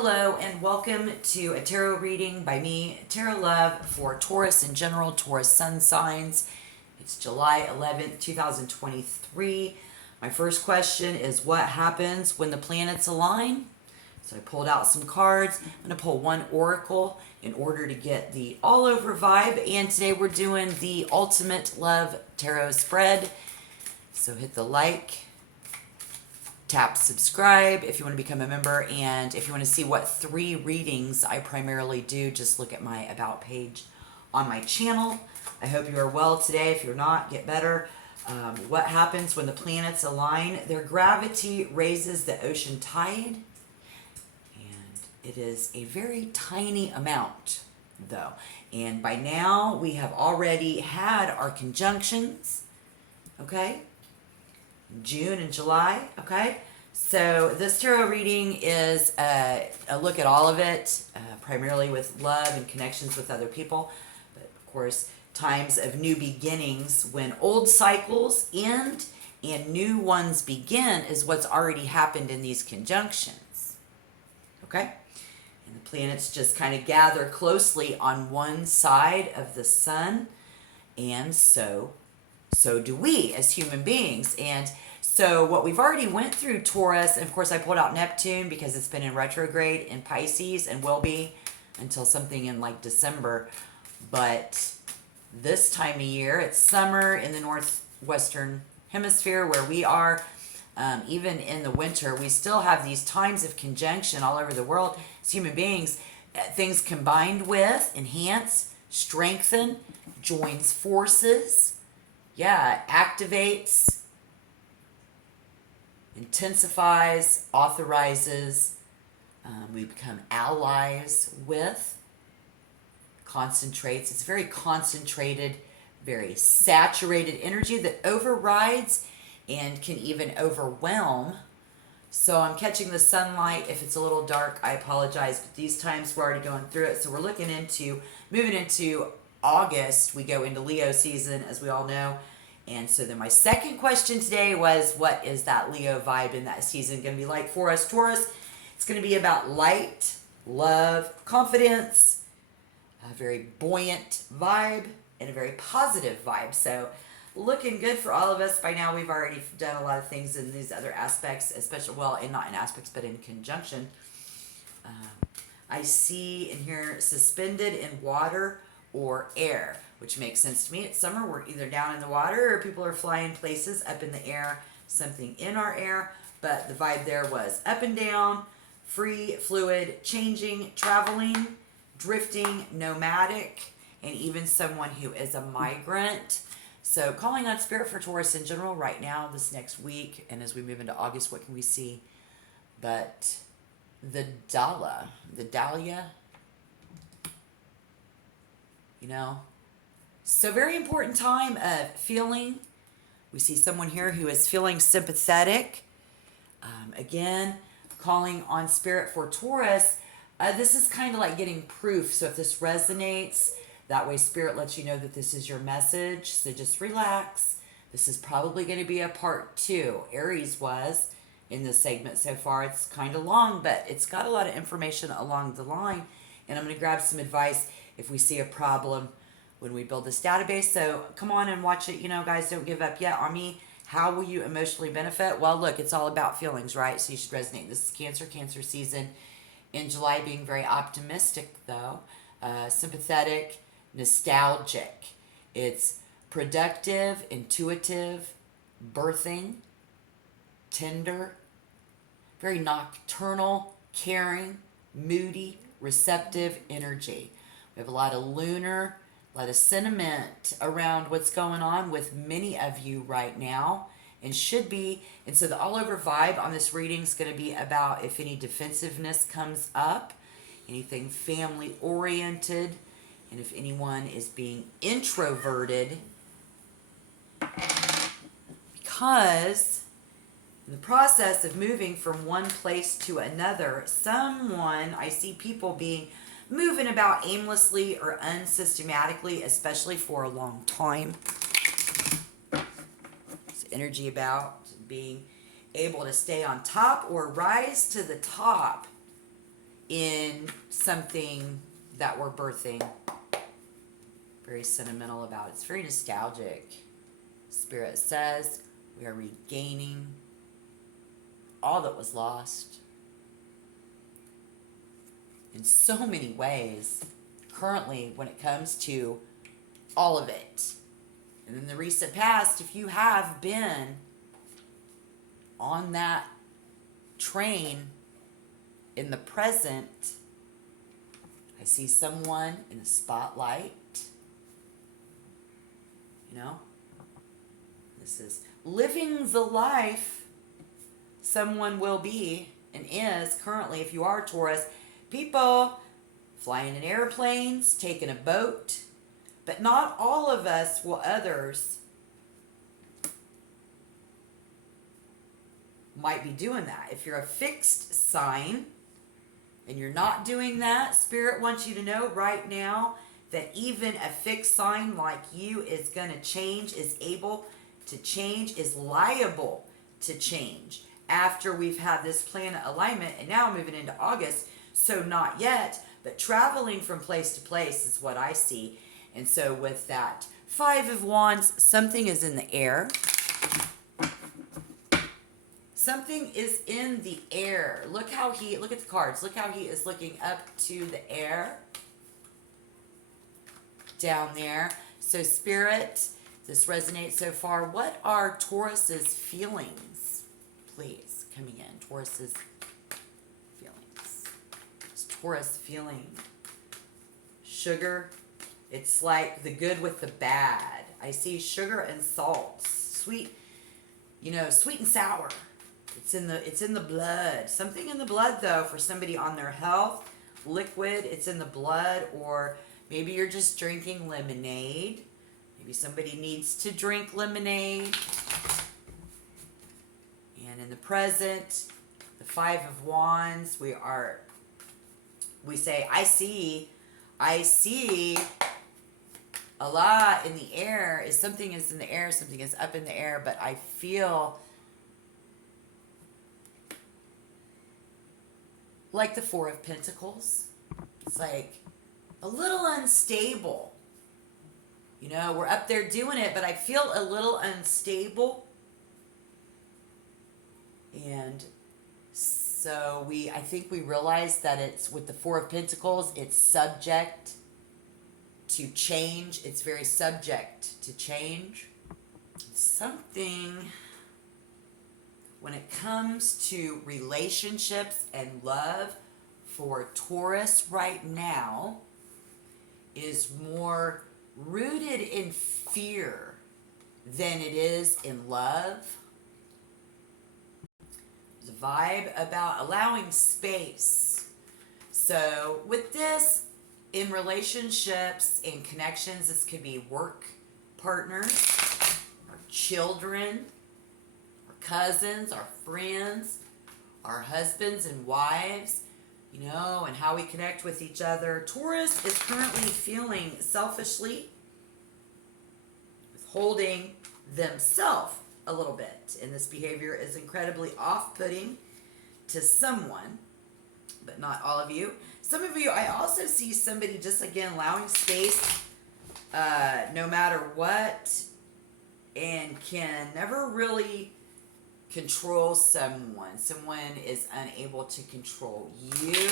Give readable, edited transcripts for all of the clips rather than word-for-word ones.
Hello and welcome to a tarot reading by me, Tarot Love, for Taurus in general, Taurus sun signs. It's July 11th, 2023. My first question is, what happens when the planets align? So I pulled out some cards. I'm going to pull one oracle in order to get the all over vibe. And today we're doing the Ultimate Love Tarot spread. So hit the like, tap subscribe if you want to become a member, and if you want to see what 3 readings I primarily do, just look at my about page on my channel. I hope you are well today. If you're not, get better. What happens when the planets align? Their gravity raises the ocean tide, and it is a very tiny amount though, and by now we have already had our conjunctions, okay? June and July, okay? So this tarot reading is a look at all of it, primarily with love and connections with other people. But of course, times of new beginnings, when old cycles end and new ones begin, is what's already happened in these conjunctions, okay? And the planets just kind of gather closely on one side of the sun, and so do we as human beings. And so what we've already went through, Taurus, and of course I pulled out Neptune because it's been in retrograde in Pisces and will be until something in like December. But this time of year, it's summer in the northwestern hemisphere where we are. Even in the winter, we still have these times of conjunction all over the world as human beings. Things combined with, enhance, strengthen, joins forces. Yeah, activates, intensifies, authorizes. We become allies with, concentrates. It's very concentrated, very saturated energy that overrides and can even overwhelm. So I'm catching the sunlight. If it's a little dark, I apologize, but these times we're already going through it. So we're moving into August. We go into Leo season, as we all know. And so then my second question today was, what is that Leo vibe in that season going to be like for us, Taurus? It's going to be about light, love, confidence, a very buoyant vibe, and a very positive vibe. So looking good for all of us. By now we've already done a lot of things in these other aspects, especially, well, and not in aspects, but in conjunction. I see in here suspended in water or air, which makes sense to me. It's summer, we're either down in the water or people are flying places up in the air, something in our air. But the vibe there was up and down, free, fluid, changing, traveling, drifting, nomadic, and even someone who is a migrant. So calling on spirit for Taurus in general right now, this next week, and as we move into August, what can we see? But the Dahlia, you know, so very important time of feeling. We see someone here who is feeling sympathetic. Again, calling on spirit for Taurus. This is kind of like getting proof. So if this resonates, that way spirit lets you know that this is your message. So just relax. This is probably going to be a part 2. Aries was in this segment so far. It's kind of long, but it's got a lot of information along the line. And I'm going to grab some advice if we see a problem when we build this database. So come on and watch it. You know, guys, don't give up yet on me. How will you emotionally benefit? Well, look, it's all about feelings, right? So you should resonate. This is Cancer season. In July, being very optimistic, though. Sympathetic, nostalgic. It's productive, intuitive, birthing, tender, very nocturnal, caring, moody, receptive energy. We have a lot of lunar, a lot of sentiment around what's going on with many of you right now, and should be. And so the all over vibe on this reading is going to be about if any defensiveness comes up, anything family oriented, and if anyone is being introverted, because in the process of moving from one place to another, I see people moving about aimlessly or unsystematically, especially for a long time. It's energy about being able to stay on top or rise to the top in something that we're birthing. Very sentimental about it. It's very nostalgic. Spirit says we are regaining all that was lost in so many ways currently when it comes to all of it. And in the recent past, if you have been on that train in the present, I see someone in the spotlight. You know, this is living the life someone will be and is currently, if you are Taurus. People flying in airplanes, taking a boat, but not all of us will. Others might be doing that. If you're a fixed sign and you're not doing that, Spirit wants you to know right now that even a fixed sign like you is going to change, is able to change, is liable to change after we've had this planet alignment. And now moving into August, so not yet, but traveling from place to place is what I see. And so with that 5 of Wands, something is in the air. Something is in the air. Look at the cards. Look how he is looking up to the air. Down there. So Spirit, this resonates so far. What are Taurus's feelings? Please, coming in. Taurus's feelings. What's Taurus feeling? Sugar. It's like the good with the bad. I see sugar and salt. Sweet, sweet and sour. It's in the blood. Something in the blood though for somebody on their health. Liquid, it's in the blood, or maybe you're just drinking lemonade. Maybe somebody needs to drink lemonade. And in the present, the 5 of Wands, we say, I see a lot in the air. Something is in the air, something is up in the air, but I feel like the 4 of Pentacles. It's like a little unstable. We're up there doing it, but I feel a little unstable. And so I think we realize that it's with the 4 of Pentacles, it's subject to change. It's very subject to change. Something when it comes to relationships and love for Taurus right now is more rooted in fear than it is in love. There's a vibe about allowing space. So with this, in relationships and connections, this could be work partners, our children, our cousins, our friends, our husbands and wives, and how we connect with each other. Taurus is currently feeling selfishly withholding themselves a little bit. And this behavior is incredibly off-putting to someone, but not all of you. Some of you, I also see somebody just, again, allowing space no matter what, and can never really control someone. Someone is unable to control you.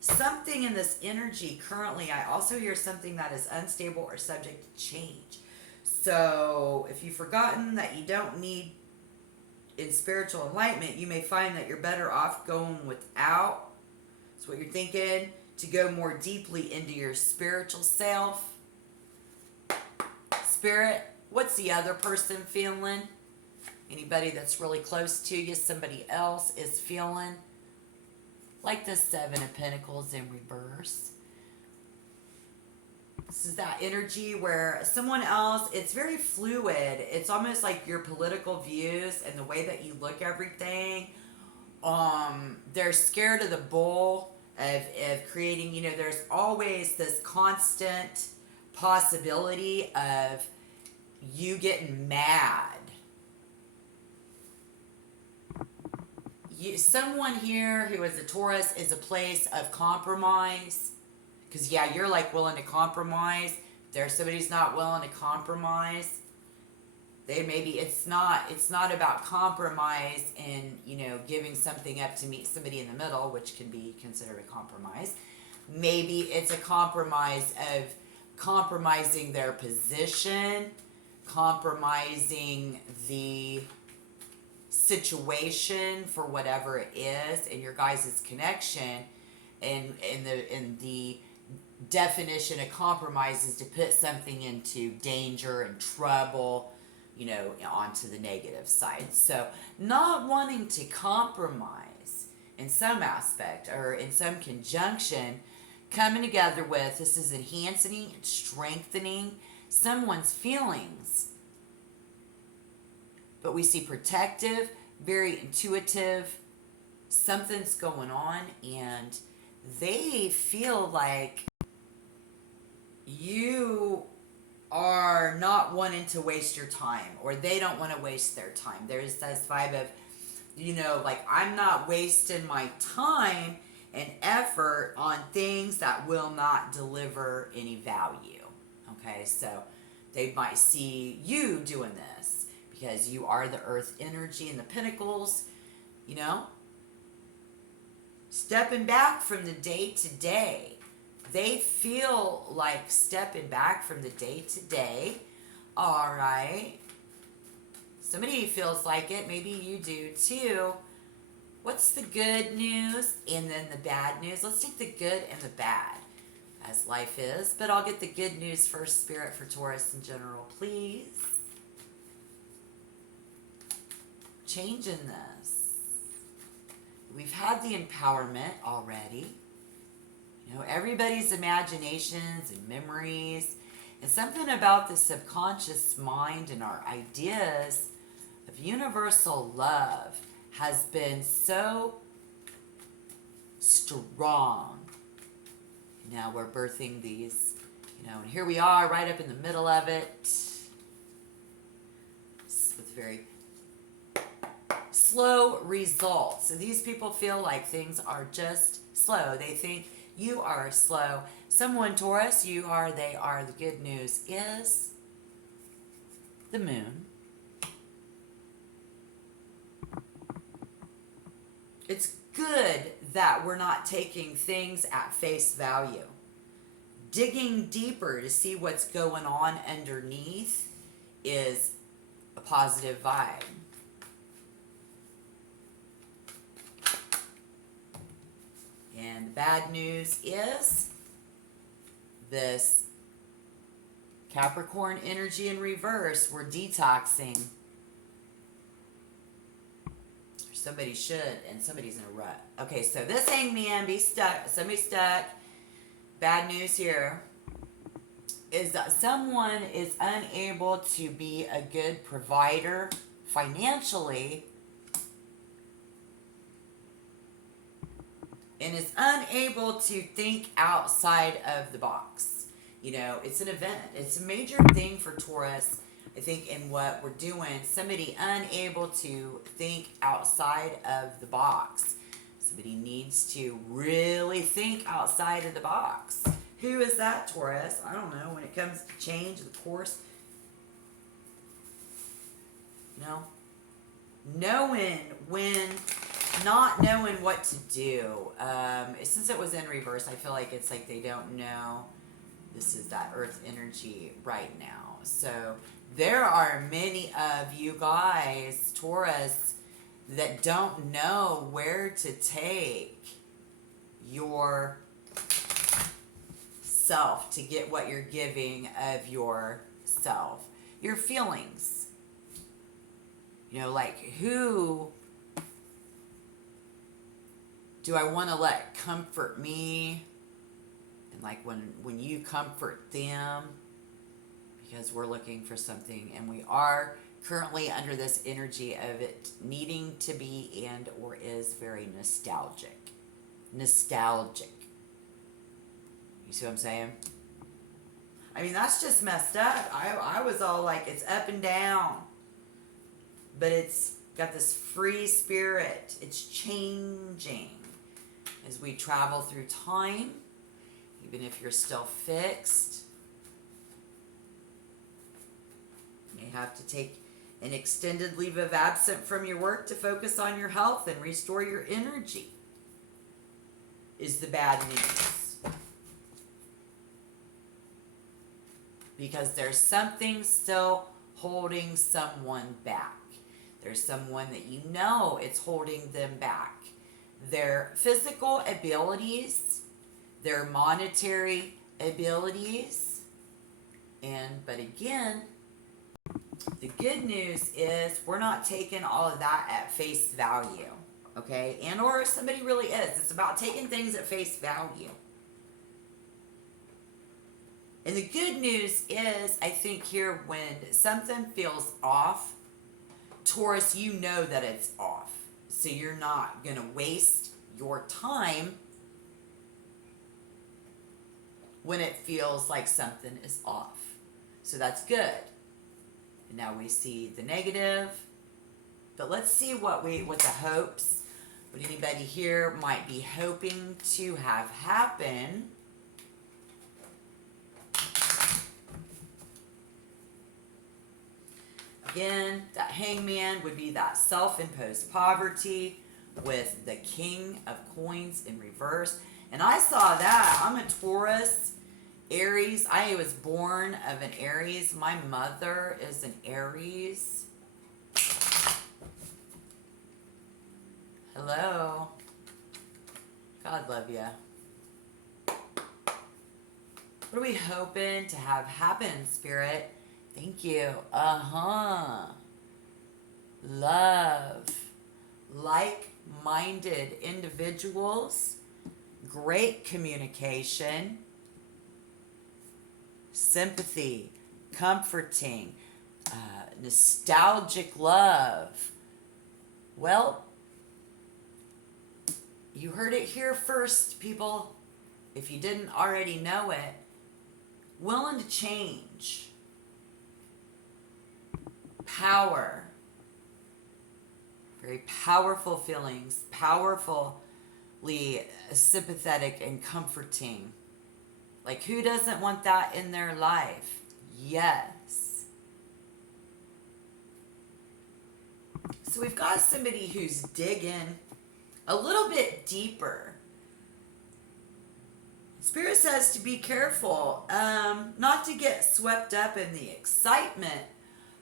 Something in this energy currently, I also hear something that is unstable or subject to change. So if you've forgotten that you don't need in spiritual enlightenment, you may find that you're better off going without. That's what you're thinking, to go more deeply into your spiritual self. Spirit, what's the other person feeling? Anybody that's really close to you, somebody else is feeling like the 7 of Pentacles in reverse. This is that energy where someone else, it's very fluid. It's almost like your political views and the way that you look at everything. They're scared of the bull of creating, there's always this constant possibility of you getting mad. someone here who is a Taurus is a place of compromise. Because, yeah, you're like willing to compromise. There's somebody who's not willing to compromise. They maybe it's not about compromise and giving something up to meet somebody in the middle, which can be considered a compromise. Maybe it's a compromise of compromising their position, compromising the situation for whatever it is, and your guys' connection, and in the definition of compromise is to put something into danger and trouble, onto the negative side. So not wanting to compromise in some aspect or in some conjunction, coming together with this is enhancing and strengthening someone's feelings. But we see protective, very intuitive, something's going on, and they feel like you are not wanting to waste your time, or they don't want to waste their time. There's this vibe of, like, I'm not wasting my time and effort on things that will not deliver any value. Okay, so they might see you doing this because you are the earth energy and the pinnacles, stepping back from the day to day. They feel like stepping back from the day to day. All right. Somebody feels like it. Maybe you do too. What's the good news and then the bad news? Let's take the good and the bad, as life is. But I'll get the good news first, Spirit, for Taurus in general, please. Changing this. We've had the empowerment already. Everybody's imaginations and memories, and something about the subconscious mind and our ideas of universal love has been so strong. Now we're birthing these, and here we are right up in the middle of it with very slow results. So these people feel like things are just slow. They think you are slow. Someone, Taurus, they are. The good news is the moon. It's good that we're not taking things at face value. Digging deeper to see what's going on underneath is a positive vibe. And the bad news is this Capricorn energy in reverse. We're detoxing. Somebody should, and somebody's in a rut. Okay, so this hangman, be stuck. Somebody stuck. Bad news here is that someone is unable to be a good provider financially, and is unable to think outside of the box. It's an event. It's a major thing for Taurus, I think, in what we're doing. Somebody unable to think outside of the box. Somebody needs to really think outside of the box. Who is that, Taurus? I don't know. When it comes to change, the course, not knowing what to do. Since it was in reverse, I feel like it's like they don't know. This is that earth energy right now. So there are many of you guys, Taurus, that don't know where to take your self to get what you're giving of yourself. Your feelings. Like, who do I want to let comfort me? And like when you comfort them, because we're looking for something, and we are currently under this energy of it needing to be and or is very nostalgic. You see what I'm saying? I mean, that's just messed up. I was all like, it's up and down. But it's Got this free spirit. It's changing as we travel through time, even if you're still fixed. You may have to take an extended leave of absence from your work to focus on your health and restore your energy, is the bad news. Because there's something still holding someone back. There's someone that you know it's holding them back. Their physical abilities, their monetary abilities, but again, the good news is we're not taking all of that at face value, okay? And or somebody really is. It's about taking things at face value. And the good news is, I think here, when something feels off, Taurus, you know that it's off. So you're not going to waste your time when it feels like something is off. So that's good. And now we see the negative. But let's see what the hopes, what anybody here might be hoping to have happen. Again, that hangman would be that self-imposed poverty with the King of Coins in reverse. And I saw that. I'm a Taurus, Aries. I was born of an Aries. My mother is an Aries. Hello. God love you. What are we hoping to have happen, Spirit? Thank you. Love. Like-minded individuals. Great communication. Sympathy. Comforting. Nostalgic love. Well, you heard it here first, people. If you didn't already know it. Willing to change. Power. Very powerful feelings. Powerfully sympathetic and comforting. Like, who doesn't want that in their life? Yes. So we've got somebody who's digging a little bit deeper. Spirit says to be careful, not to get swept up in the excitement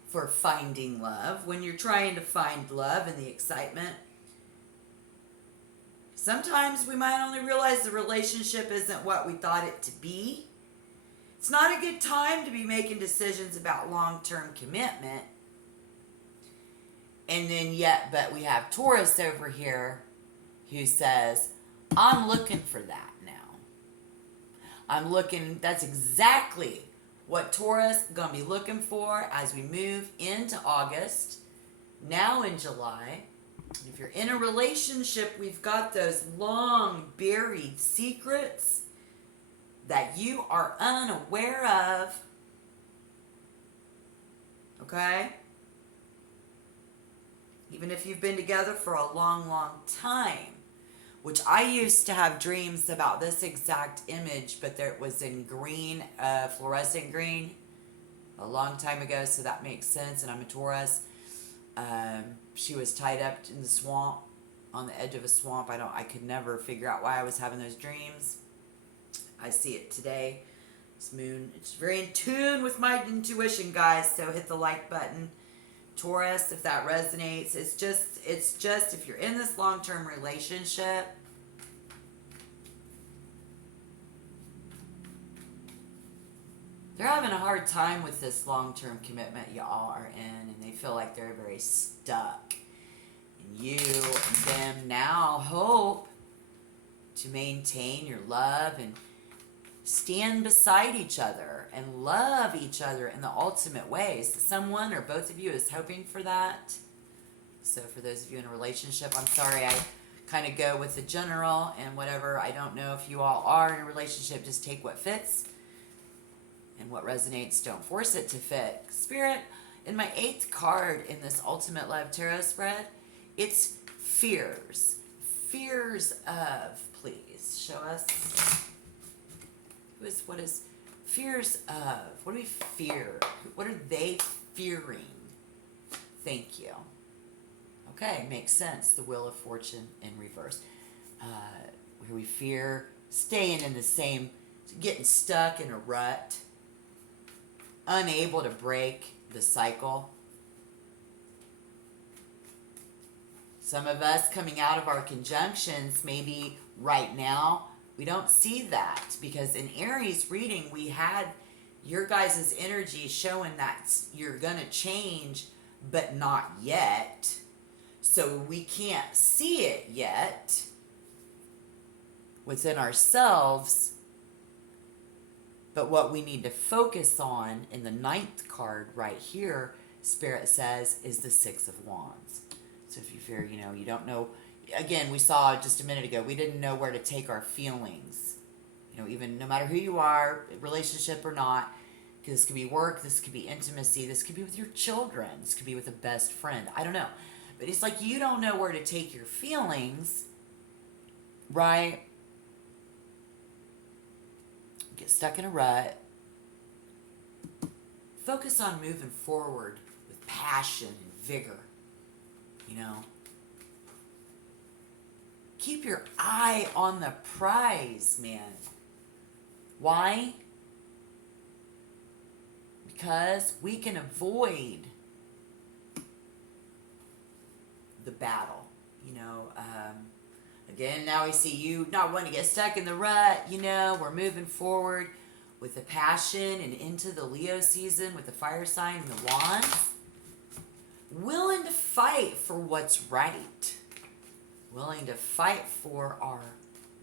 for finding love. When you're trying to find love and the excitement, sometimes we might only realize the relationship isn't what we thought it to be. It's not a good time to be making decisions about long-term commitment. And then but we have Taurus over here who says, I'm looking for that now. That's exactly what Taurus is going to be looking for as we move into August, now in July. If you're in a relationship, we've got those long buried secrets that you are unaware of. Okay? Even if you've been together for a long, long time. Which I used to have dreams about this exact image, but it was in green, fluorescent green, a long time ago, so that makes sense, and I'm a Taurus. She was tied up in the swamp, on the edge of a swamp. I could never figure out why I was having those dreams. I see it today. This moon, it's very in tune with my intuition, guys, so hit the like button. Taurus, if that resonates, it's just if you're in this long-term relationship, they're having a hard time with this long-term commitment y'all are in, and they feel like they're very stuck. And you and them now hope to maintain your love and stand beside each other and love each other in the ultimate ways. Someone or both of you is hoping for that. So for those of you in a relationship, I'm sorry I kind of go with the general and whatever. I don't know if you all are in a relationship. Just take what fits, and what resonates, don't force it to fit. Spirit, In my 8th card in this Ultimate Love Tarot spread, it's fears. Fears of, please show us. What is fears of? What do we fear? What are they fearing? Thank you. Okay, makes sense. The Wheel of Fortune in reverse. Where we fear staying in the same, getting stuck in a rut, unable to break the cycle. Some of us coming out of our conjunctions, maybe right now, we don't see that, because in Aries reading, we had your guys' energy showing that you're going to change, but not yet. So we can't see it yet within ourselves. But what we need to focus on in the 9th card right here, Spirit says, is the 6 of Wands. So if you fear, you don't know. Again, we saw just a minute ago, we didn't know where to take our feelings. Even no matter who you are, relationship or not, because this could be work, this could be intimacy, this could be with your children, this could be with a best friend. I don't know. But it's like you don't know where to take your feelings, right? Get stuck in a rut. Focus on moving forward with passion and vigor. Keep your eye on the prize, man. Why? Because we can avoid the battle. Again, now we see you not wanting to get stuck in the rut. We're moving forward with the passion and into the Leo season with the fire sign and the wands. Willing to fight for what's right. Willing to fight for our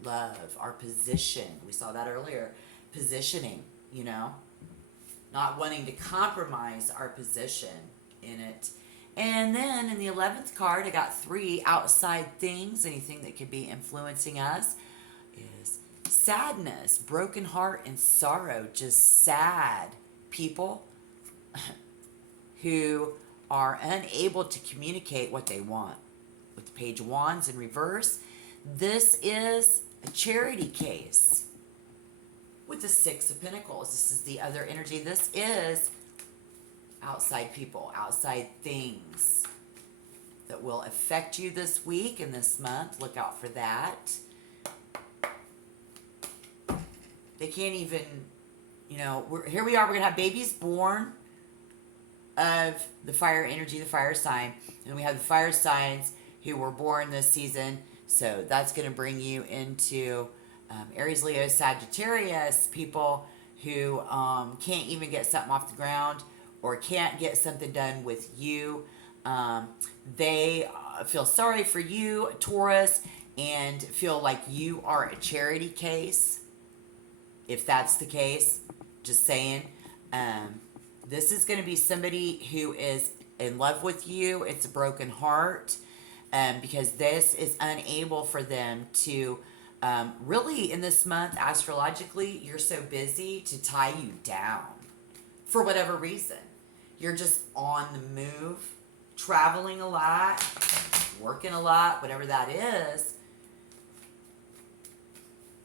love, our position. We saw that earlier. Positioning, not wanting to compromise our position in it. And then in the 11th card, I got 3 outside things, anything that could be influencing us, is sadness, broken heart, and sorrow. Just sad people who are unable to communicate what they want. With the Page of Wands in reverse, this is a charity case. With the 6 of Pentacles, this is the other energy. This is outside people, outside things that will affect you this week and this month. Look out for that. They can't even, here we are, we're going to have babies born of the fire energy, the fire sign, and we have the fire signs who were born this season. So that's going to bring you into Aries, Leo, Sagittarius, people who can't even get something off the ground or can't get something done with you. They feel sorry for you, Taurus, and feel like you are a charity case. If that's the case, just saying. This is going to be somebody who is in love with you. It's a broken heart. Because this is unable for them to really, in this month, astrologically, you're so busy to tie you down for whatever reason. You're just on the move, traveling a lot, working a lot, whatever that is.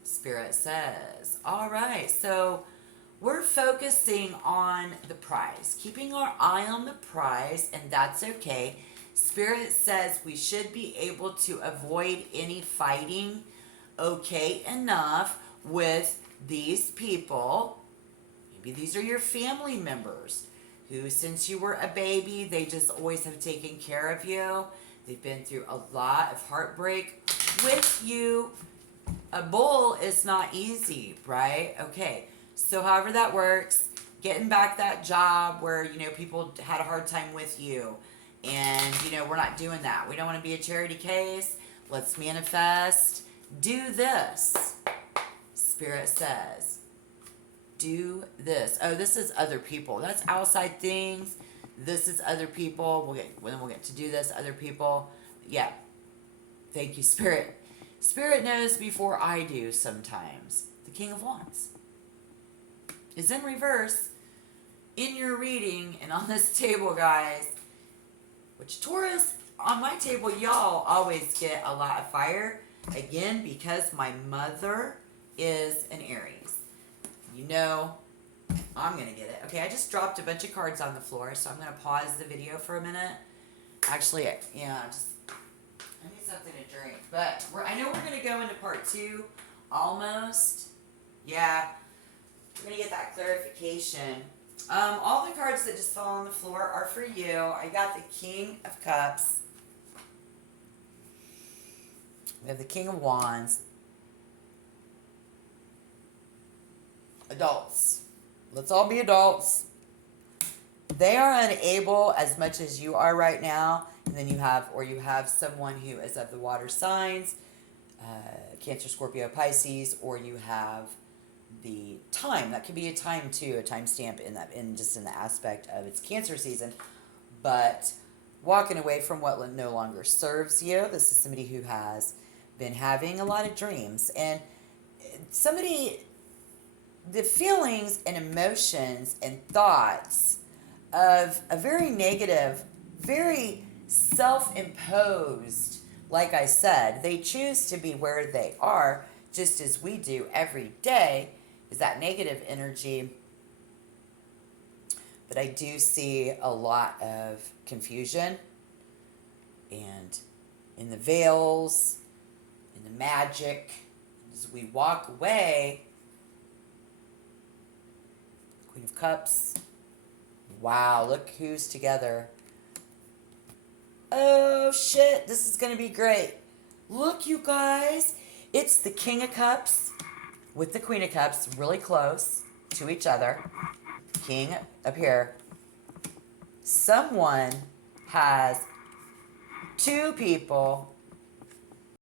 Spirit says, all right, so we're focusing on the prize, keeping our eye on the prize, and that's okay. Spirit says we should be able to avoid any fighting, okay, enough with these people. Maybe these are your family members who, since you were a baby, they just always have taken care of you. They've been through a lot of heartbreak with you. A bull is not easy, right? Okay, so however that works, getting back that job where, people had a hard time with you. And, we're not doing that. We don't want to be a charity case. Let's manifest. Do this. Spirit says, do this. Oh, this is other people. That's outside things. This is other people. We'll get to do this. Other people. Yeah. Thank you, Spirit. Spirit knows before I do sometimes. The King of Wands is in reverse. in your reading and on this table, guys, which Taurus, on my table, y'all always get a lot of fire. Again, because my mother is an Aries. You know, I'm going to get it. Okay, I just dropped a bunch of cards on the floor, so I'm going to pause the video for a minute. Actually, yeah, I need something to drink. But I know we're going to go into part 2 almost. Yeah, we're going to get that clarification. All the cards that just fell on the floor are for you. I got the King of Cups. We have the King of Wands. Adults. Let's all be adults. They are unable as much as you are right now. And then you have someone who is of the water signs, Cancer, Scorpio, Pisces, or you have the time. That could be a time too, a time stamp in the aspect of it's Cancer season. But walking away from what no longer serves you. This is somebody who has been having a lot of dreams. And the feelings and emotions and thoughts of a very negative, very self-imposed, like I said, they choose to be where they are, just as we do every day, is that negative energy. But I do see a lot of confusion, and in the veils, in the magic, as we walk away, Queen of Cups. Wow, look who's together. Oh shit, this is gonna be great. Look, you guys, it's the King of Cups with the Queen of Cups really close to each other. King up here. Someone has two people